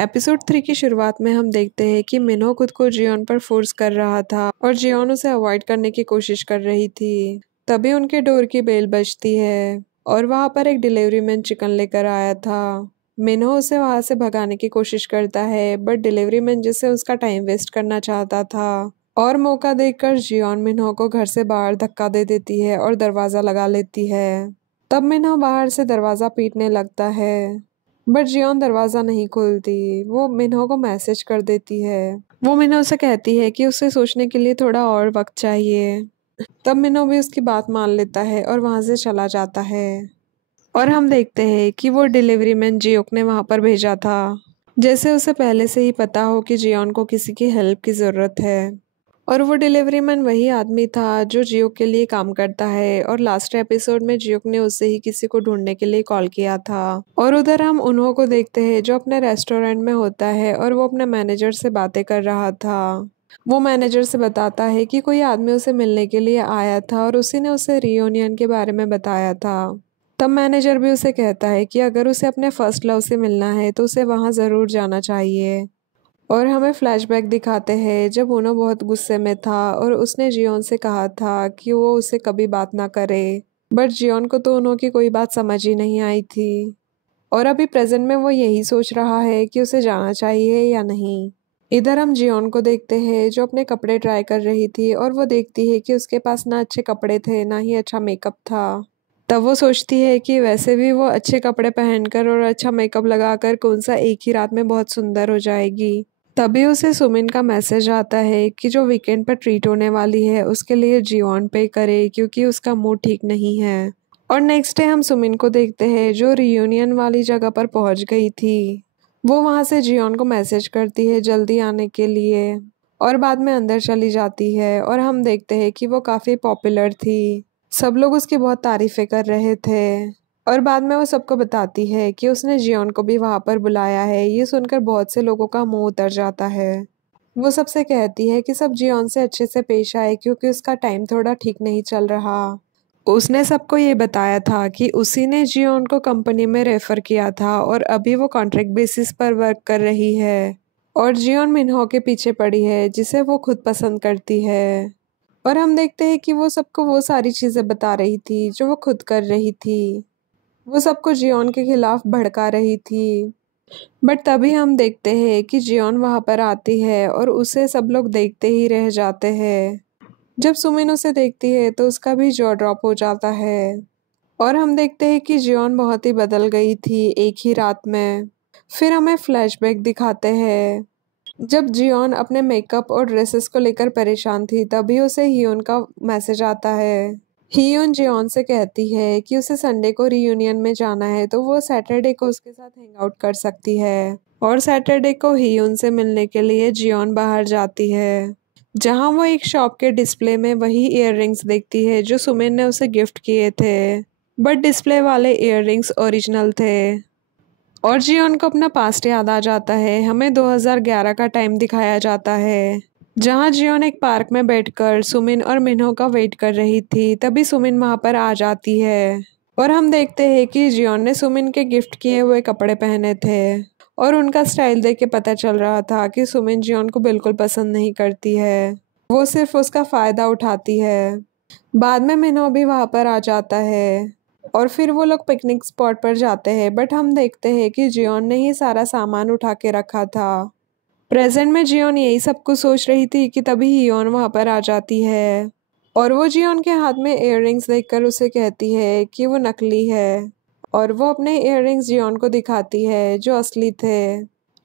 Episode 3 की शुरुआत में हम देखते हैं कि मिन्हो खुद को जियोन पर फोर्स कर रहा था और जियोन उसे अवॉइड करने की कोशिश कर रही थी। तभी उनके डोर की बेल बजती है और वहां पर एक डिलीवरी मैन चिकन लेकर आया था। मिन्हो उसे वहां से भगाने की कोशिश करता है, बट डिलीवरी मैन जिसे उसका टाइम वेस्ट करना चाहता था और मौका देखकर जियोन मिन्हो को घर से बाहर धक्का दे देती है और दरवाजा लगा लेती है। तब मिन्हो बाहर से दरवाजा पीटने लगता है, बट जियोन दरवाजा नहीं खोलती। वो मिन्हो को मैसेज कर देती है। वो मिन्हो से कहती है कि उसे सोचने के लिए थोड़ा और वक्त चाहिए। तब मिन्हो भी उसकी बात मान लेता है और वहां से चला जाता है। और हम देखते हैं कि वो डिलीवरी मैन जियोक ने वहां पर भेजा था, जैसे उसे पहले से ही पता हो कि जियोन को किसी की हेल्प की जरूरत है। और वो डिलीवरी मैन वही आदमी था जो जियोक के लिए काम करता है, और लास्ट एपिसोड में जियोक ने उसे ही किसी को ढूंढने के लिए कॉल किया था। और उधर हम उन्हों को देखते हैं जो अपने रेस्टोरेंट में होता है और वो अपने मैनेजर से बातें कर रहा था। वो मैनेजर से बताता है कि कोई आदमी उसे मिलने के लिए आया था और उसी ने उसे रियूनियन के बारे में बताया था। तब मैनेजर भी उसे कहता है कि अगर उसे अपने फर्स्ट लव से मिलना है तो उसे वहां जरूर जाना चाहिए। और हमें फ्लैशबैक दिखाते हैं जब उनो बहुत गुस्से में था और उसने जियोन से कहा था कि वो उसे कभी बात ना करे, बट जियोन को तो उनो की कोई बात समझ ही नहीं आई थी। और अभी प्रेजेंट में वो यही सोच रहा है कि उसे जाना चाहिए या नहीं। इधर हम जियोन को देखते हैं जो अपने कपड़े ट्राई कर रही थी और वो देखती है कि उसके पास ना अच्छे कपड़े थे ना ही अच्छा मेकअप था। तब वो सोचती है कि वैसे भी वो अच्छे कपड़े पहनकर और अच्छा मेकअप लगाकर कौन सा एक ही रात में बहुत सुंदर हो जाएगी। तभी उसे सुमिन का मैसेज आता है कि जो वीकेंड पर ट्रीट होने वाली है उसके लिए जियोन पे करे क्योंकि उसका मूड ठीक नहीं है। और नेक्स्ट डे हम सुमिन को देखते हैं जो रियूनियन वाली जगह पर पहुंच गई थी। वो वहां से जियोन को मैसेज करती है जल्दी आने के लिए और बाद में अंदर चली जाती है। और हम देखते हैं कि वो काफी पॉपुलर थी, सब लोग उसकी बहुत तारीफें कर रहे थे। और बाद में वो सबको बताती है कि उसने जियोन को भी वहां पर बुलाया है। ये सुनकर बहुत से लोगों का मुंह उतर जाता है। वो सबसे कहती है कि सब जियोन से अच्छे से पेश आए क्योंकि उसका टाइम थोड़ा ठीक नहीं चल रहा। उसने सबको ये बताया था कि उसी ने जियोन को कंपनी में रेफर किया था और अभी वो कॉन्ट्रैक्ट बेसिस पर वर्क कर रही है। और जियोन मिन्हो के पीछे पड़ी है जिसे वो खुद पसंद करती है। और हम देखते हैं कि वो सबको वो सारी चीजें बता रही थी जो वो खुद कर रही थी। वो सबको जियोन के खिलाफ भड़का रही थी। बट तभी हम देखते हैं कि जियोन वहां पर आती है और उसे सब लोग देखते ही रह जाते हैं। जब सुमिन उसे देखती है तो उसका भी जॉ ड्रॉप हो जाता है। और हम देखते हैं कि जियोन बहुत ही बदल गई थी एक ही रात में। फिर हमें फ्लैशबैक दिखाते हैं जब जियोन अपने मेकअप और ड्रेसेस को लेकर परेशान थी, तभी उसे हियोन का मैसेज आता है। हियोन जियोन से कहती है कि उसे संडे को रियूनियन में जाना है तो वो सैटरडे को उसके साथ हैंग आउट कर सकती है। और सैटरडे को हियोन से मिलने के लिए जियोन बाहर जाती है, जहां वो एक शॉप के डिस्प्ले में वही इयररिंग्स देखती है जो सुमिन ने उसे गिफ्ट किए थे। बट डिस्प्ले वाले इयररिंग्स ओरिजिनल थे। और जियोन को अपना पास्ट याद आ जाता है। हमें 2011 का टाइम दिखाया जाता है, जहां जियोन एक पार्क में बैठकर सुमिन और मिन्हो का वेट कर रही थी। तभी सुमिन वहां पर आ जाती है और हम देखते हैं कि जियोन ने सुमिन के गिफ्ट किए हुए कपड़े पहने थे। और उनका स्टाइल देख के पता चल रहा था कि सुमिन जियोन को बिल्कुल पसंद नहीं करती है, वो सिर्फ उसका फायदा उठाती है। बाद में मिन्हो भी वहां पर आ जाता है और फिर वो लोग पिकनिक स्पॉट पर जाते हैं। बट हम देखते हैं कि जियोन ने ही सारा सामान उठा के रखा था। प्रेजेंट में जियोन यही सब कुछ सोच रही थी कि तभी हियोन वहां पर आ जाती है और वो जियोन के हाथ में इयररिंग्स देखकर उसे कहती है कि वो नकली है। और वो अपने इयररिंग्स जियोन को दिखाती है जो असली थे।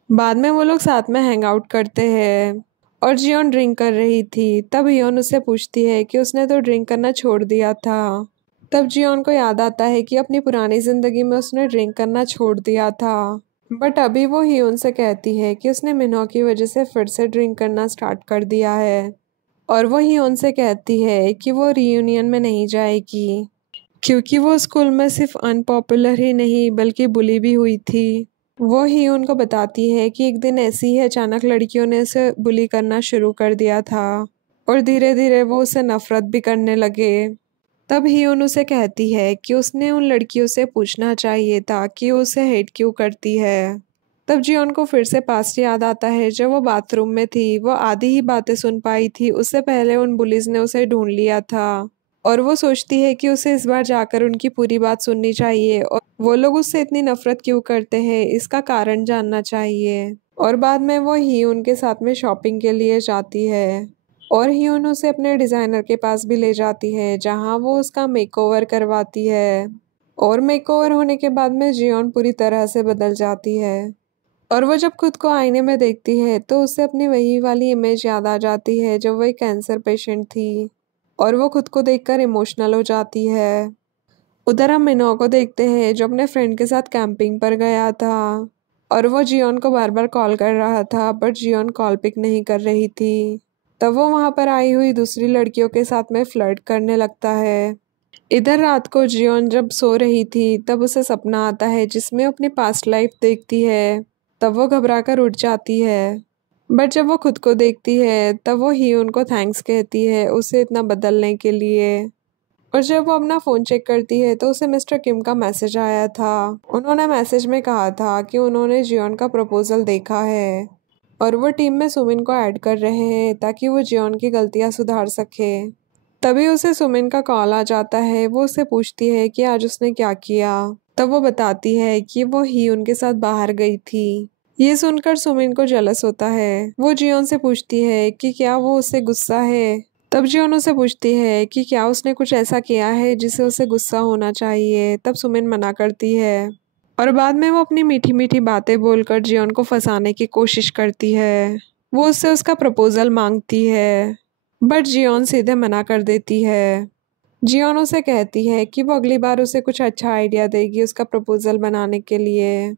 बाद में वो लोग साथ में हैंग आउट करते हैं और जियोन ड्रिंक कर रही थी। तब हियोन उससे पूछती है कि उसने तो ड्रिंक करना छोड़ दिया था। तब जियोन को याद आता है कि अपनी पुरानी जिंदगी में उसने ड्रिंक करना छोड़ दिया था। बट अभी वो हियोन से कहती है कि उसने मिन्हो की वजह से फिर से ड्रिंक करना स्टार्ट कर दिया है। और वो हियोन से कहती है कि वो रियूनियन में नहीं जाएगी क्योंकि वो स्कूल में सिर्फ अनपॉपुलर ही नहीं बल्कि बुली भी हुई थी। वो हियोन को बताती है कि एक दिन ऐसी ही अचानक लड़कियों ने उसे बुली करना शुरू कर दिया था और धीरे धीरे वो उसे नफरत भी करने लगे। तब हियोन उसे कहती है कि उसने उन लड़कियों से पूछना चाहिए था कि वो उसे हेट क्यों करती है। तब जियोन को फिर से पास्ट याद आता है जब वो बाथरूम में थी। वो आधी ही बातें सुन पाई थी, उससे पहले उन बुलीज ने उसे ढूंढ लिया था। और वो सोचती है कि उसे इस बार जाकर उनकी पूरी बात सुननी चाहिए और वो लोग उससे इतनी नफरत क्यों करते हैं इसका कारण जानना चाहिए। और बाद में वो ही उनके साथ में शॉपिंग के लिए जाती है और ह्यून उसे अपने डिज़ाइनर के पास भी ले जाती है जहां वो उसका मेकओवर करवाती है। और मेकओवर होने के बाद में जियोन पूरी तरह से बदल जाती है और वो जब खुद को आईने में देखती है तो उसे अपनी वही वाली इमेज याद आ जाती है जब वो एक कैंसर पेशेंट थी और वो खुद को देखकर इमोशनल हो जाती है। उधर हम मिनो को देखते हैं जो अपने फ्रेंड के साथ कैंपिंग पर गया था और वो जियोन को बार बार कॉल कर रहा था बट जियोन कॉल पिक नहीं कर रही थी। तब वो वहां पर आई हुई दूसरी लड़कियों के साथ में फ्लर्ट करने लगता है। इधर रात को जियोन जब सो रही थी तब उसे सपना आता है जिसमें अपनी पास्ट लाइफ देखती है। तब वो घबरा कर उठ जाती है बट जब वो खुद को देखती है तब वो ही उनको थैंक्स कहती है उसे इतना बदलने के लिए। और जब वो अपना फ़ोन चेक करती है तो उसे मिस्टर किम का मैसेज आया था। उन्होंने मैसेज में कहा था कि उन्होंने जियोन का प्रपोजल देखा है और वो टीम में सुमिन को ऐड कर रहे हैं ताकि वो जियोन की गलतियां सुधार सके। तभी उसे सुमिन का कॉल आ जाता है। वो उससे पूछती है कि आज उसने क्या किया। तब वो बताती है कि वो ही उनके साथ बाहर गई थी। ये सुनकर सुमिन को जलस होता है। वो जियोन से पूछती है कि क्या वो उससे गुस्सा है। तब जियोन उसे पूछती है कि क्या उसने कुछ ऐसा किया है जिसे उसे गुस्सा होना चाहिए। तब सुमिन मना करती है और बाद में वो अपनी मीठी मीठी बातें बोलकर जियोन को फंसाने की कोशिश करती है। वो उससे उसका प्रपोजल मांगती है बट जियोन सीधे मना कर देती है। जियोन उसे कहती है कि वो अगली बार उसे कुछ अच्छा आइडिया देगी उसका प्रपोजल बनाने के लिए।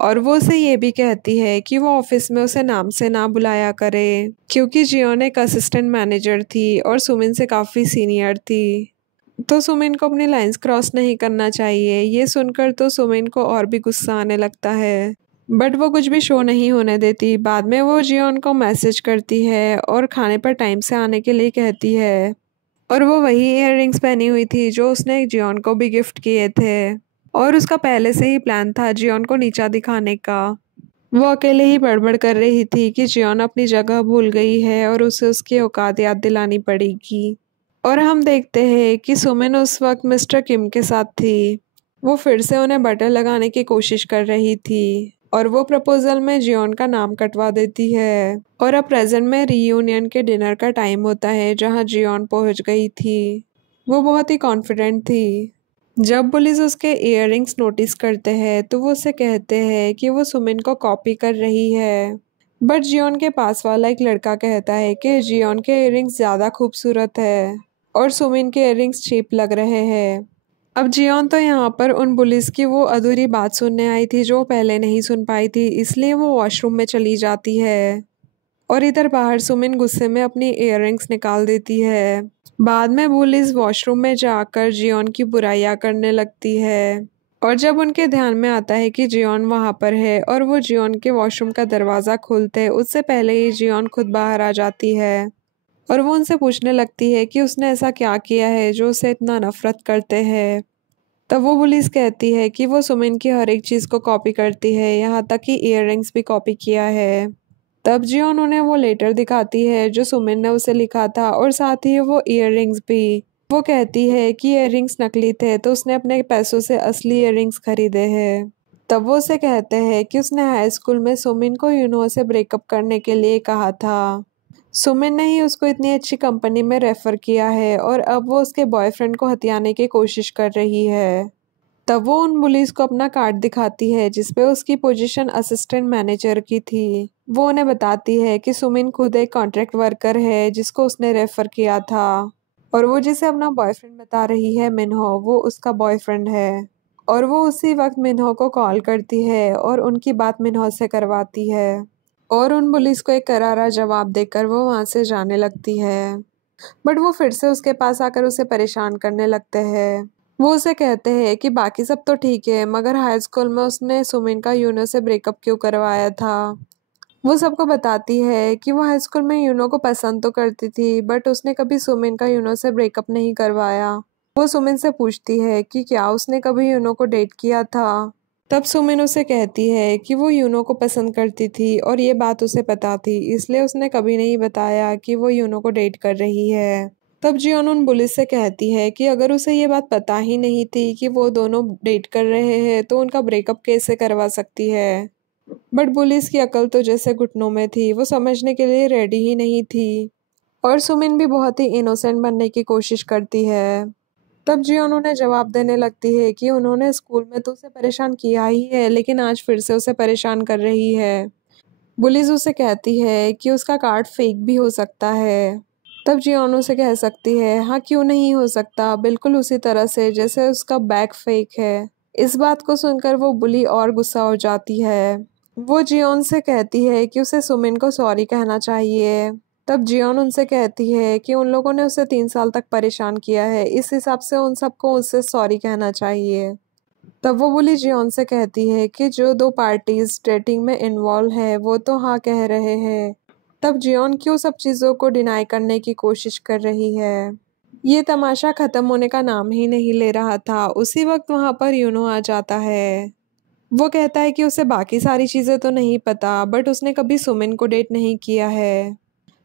और वो उसे ये भी कहती है कि वो ऑफिस में उसे नाम से ना बुलाया करे क्योंकि जियोन एक असिस्टेंट मैनेजर थी और सुमिन से काफ़ी सीनियर थी, तो सुमिन को अपनी लाइंस क्रॉस नहीं करना चाहिए। ये सुनकर तो सुमिन को और भी गुस्सा आने लगता है बट वो कुछ भी शो नहीं होने देती। बाद में वो जियोन को मैसेज करती है और खाने पर टाइम से आने के लिए कहती है और वो वही इयररिंग्स पहनी हुई थी जो उसने जियोन को भी गिफ्ट किए थे और उसका पहले से ही प्लान था जियोन को नीचा दिखाने का। वो अकेले ही बड़बड़ कर रही थी कि जियोन अपनी जगह भूल गई है और उसे उसकी औकात याद दिलानी पड़ेगी। और हम देखते हैं कि सुमिन उस वक्त मिस्टर किम के साथ थी। वो फिर से उन्हें बटर लगाने की कोशिश कर रही थी और वो प्रपोजल में जियोन का नाम कटवा देती है। और अब प्रेजेंट में रीयूनियन के डिनर का टाइम होता है जहां जियोन पहुंच गई थी। वो बहुत ही कॉन्फिडेंट थी। जब पुलिस उसके इयररिंग्स नोटिस करते हैं तो वो उसे कहते हैं कि वो सुमिन को कॉपी कर रही है बट जियोन के पास वाला एक लड़का कहता है कि जियोन के इयररिंग्स ज़्यादा खूबसूरत है और सुमिन के इयररिंग्स चीप लग रहे हैं। अब जियोन तो यहाँ पर उन पुलिस की वो अधूरी बात सुनने आई थी जो पहले नहीं सुन पाई थी, इसलिए वो वॉशरूम में चली जाती है और इधर बाहर सुमिन गुस्से में अपनी इयररिंग्स निकाल देती है। बाद में पुलिस वॉशरूम में जाकर जियोन की बुराइयां करने लगती है और जब उनके ध्यान में आता है कि जियोन वहां पर है और वो जियोन के वॉशरूम का दरवाज़ा खोलते उससे पहले ही जियोन खुद बाहर आ जाती है और वो उनसे पूछने लगती है कि उसने ऐसा क्या किया है जो उसे इतना नफरत करते हैं। तब वो पुलिस कहती है कि वो सुमिन की हर एक चीज़ को कॉपी करती है, यहाँ तक कि इयररिंग्स भी कॉपी किया है। तब जियोन उन्हें वो लेटर दिखाती है जो सुमिन ने उसे लिखा था और साथ ही वो इयररिंग्स भी। वो कहती है कि इयररिंग्स नकली थे तो उसने अपने पैसों से असली इयररिंग्स खरीदे हैं। तब वो उसे कहते हैं कि उसने हाई स्कूल में सुमिन को यूनो से ब्रेकअप करने के लिए कहा था। सुमिन ने ही उसको इतनी अच्छी कंपनी में रेफर किया है और अब वो उसके बॉयफ्रेंड को हथियाने की कोशिश कर रही है। तब वो उन पुलिस को अपना कार्ड दिखाती है जिसपे उसकी पोजीशन असिस्टेंट मैनेजर की थी। वो उन्हें बताती है कि सुमिन खुद एक कॉन्ट्रैक्ट वर्कर है जिसको उसने रेफर किया था और वो जिसे अपना बॉयफ्रेंड बता रही है मिनहो, वो उसका बॉयफ्रेंड है। और वो उसी वक्त मिनहो को कॉल करती है और उनकी बात मिनहो से करवाती है और उन पुलिस को एक करारा जवाब देकर वो वहाँ से जाने लगती है बट वो फिर से उसके पास आकर उसे परेशान करने लगते हैं। वो उसे कहते हैं कि बाकी सब तो ठीक है मगर हाई स्कूल में उसने सुमिन का यूनो से ब्रेकअप क्यों करवाया था। वो सबको बताती है कि वो हाई स्कूल में यूनो को पसंद तो करती थी बट उसने कभी सुमिन का यूनो से ब्रेकअप नहीं करवाया। वो सुमिन से पूछती है कि क्या उसने कभी यूनो को डेट किया था तब सुमिन उसे कहती है कि वो यूनो को पसंद करती थी और ये बात उसे पता थी, इसलिए उसने कभी नहीं बताया कि वो यूनो को डेट कर रही है। तब जियोन उन बुलिस से कहती है कि अगर उसे ये बात पता ही नहीं थी कि वो दोनों डेट कर रहे हैं तो उनका ब्रेकअप कैसे करवा सकती है। बट बुलिस की अकल तो जैसे घुटनों में थी, वो समझने के लिए रेडी ही नहीं थी। और सुमिन भी बहुत ही इनोसेंट बनने की कोशिश करती है। तब जियोन उन्हें जवाब देने लगती है कि उन्होंने स्कूल में तो उसे परेशान किया ही है, लेकिन आज फिर से उसे परेशान कर रही है। बुलिस उसे कहती है कि उसका कार्ड फेक भी हो सकता है। तब जियोन उसे कह सकती है, हाँ क्यों नहीं हो सकता, बिल्कुल उसी तरह से जैसे उसका बैग फेक है। इस बात को सुनकर वो बुली और गुस्सा हो जाती है। वो जियोन से कहती है कि उसे सुमिन को सॉरी कहना चाहिए। तब जियोन उनसे कहती है कि उन लोगों ने उसे 3 साल तक परेशान किया है, इस हिसाब से उन सबको उससे सॉरी कहना चाहिए। तब वो बुली जियोन से कहती है कि जो दो पार्टीज डेटिंग में इन्वॉल्व है वो तो हाँ कह रहे हैं। तब जियोन क्यों सब चीज़ों को डिनाई करने की कोशिश कर रही है। ये तमाशा खत्म होने का नाम ही नहीं ले रहा था। उसी वक्त वहां पर यूनो आ जाता है। वो कहता है कि उसे बाकी सारी चीज़ें तो नहीं पता, बट उसने कभी सुमिन को डेट नहीं किया है।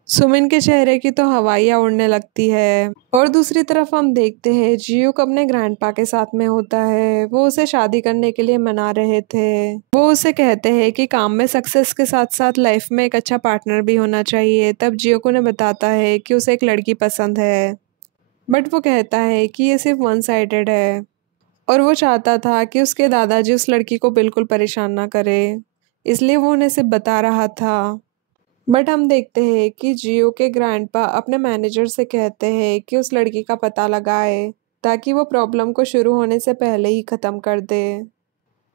सुमिन के चेहरे की तो हवाइयाँ उड़ने लगती है। और दूसरी तरफ हम देखते हैं जियूक अपने ग्रैंडपा के साथ में होता है। वो उसे शादी करने के लिए मना रहे थे। वो उसे कहते हैं कि काम में सक्सेस के साथ साथ लाइफ में एक अच्छा पार्टनर भी होना चाहिए। तब जियूक उन्हें बताता है कि उसे एक लड़की पसंद है, बट वो कहता है कि ये सिर्फ वन साइडेड है और वो चाहता था कि उसके दादाजी उस लड़की को बिल्कुल परेशान ना करे, इसलिए वो उन्हें सिर्फ बता रहा था। बट हम देखते हैं कि जियो के ग्रैंडपा अपने मैनेजर से कहते हैं कि उस लड़की का पता लगाए ताकि वो प्रॉब्लम को शुरू होने से पहले ही ख़त्म कर दे।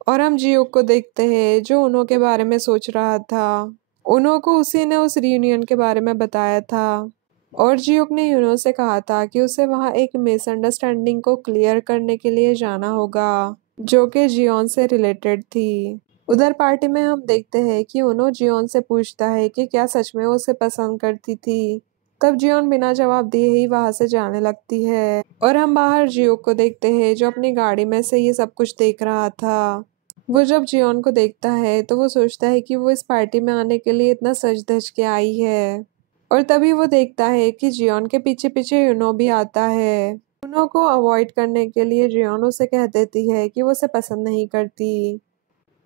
और हम जियो को देखते हैं जो उन्हों के बारे में सोच रहा था। उन्हों को उसी ने उस रियूनियन के बारे में बताया था और जियोक ने यूनो से कहा था कि उसे वहाँ एक मिसअंडरस्टैंडिंग को क्लियर करने के लिए जाना होगा जो कि जियोन से रिलेटेड थी। उधर पार्टी में हम देखते हैं कि उनो जियोन से पूछता है कि क्या सच में वो उसे पसंद करती थी। तब जियोन बिना जवाब दिए ही वहां से जाने लगती है और हम बाहर जियो को देखते हैं जो अपनी गाड़ी में से ये सब कुछ देख रहा था। वो जब जियोन को देखता है तो वो सोचता है कि वो इस पार्टी में आने के लिए इतना सज धज के आई है। और तभी वो देखता है कि जियोन के पीछे पीछे यूनो भी आता है। यूनो को अवॉइड करने के लिए जियोन उसे कह देती है कि वो उसे पसंद नहीं करती,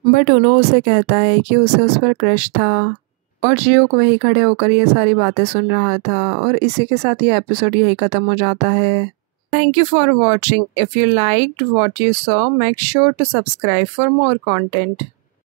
बट उनो उसे कहता है कि उसे उस पर क्रश था। और जियोक वहीं खड़े होकर ये सारी बातें सुन रहा था और इसी के साथ ये एपिसोड यही ख़त्म हो जाता है। Thank you for watching. If you liked what you saw, make sure to subscribe for more content.